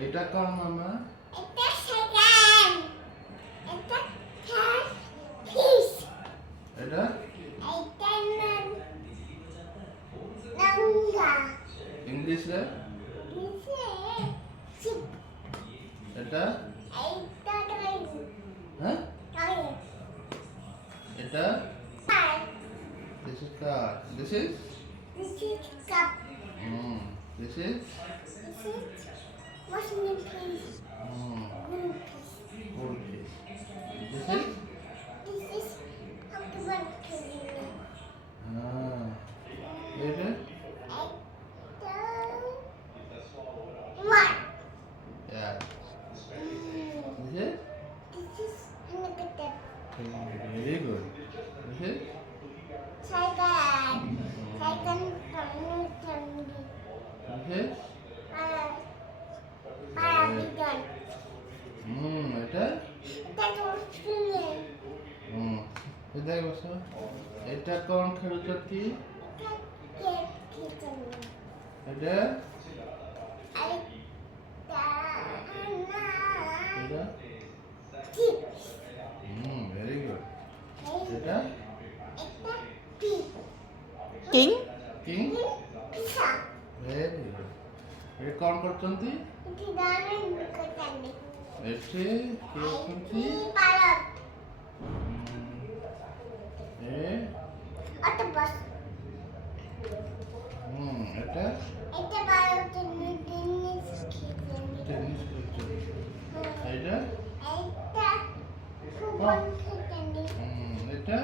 এটা কোন মামা? এটা সেকেন্ড। এটা থার্ড ফিশ। এটা এটা নাঙ্গা। ইংলিশে? দিছে শিপ। এটা এটা টয়। হ্যাঁ টয়। এটা কার। this is car, this is This is cup. this is This is washing fish. Good fish. goldfish, this is This is husband cleaning. এটা What? yeah, This is negative. very good, this is Second. this is Parabigan. এটা That was feeling. এটা বসো এটা কোন খেলুଛନ୍ତି That kitchen. এটা এটা Chips. very good এটা King? king Pizza. very good এটা কোন করଛନ୍ତି Itu darah bukan এসে খেলুଛନ୍ତି parrot. এ Octopus. এটা Itu parrot jenis kitchen. Tennis খেলছে এটা Itu kubon kitchen. এটা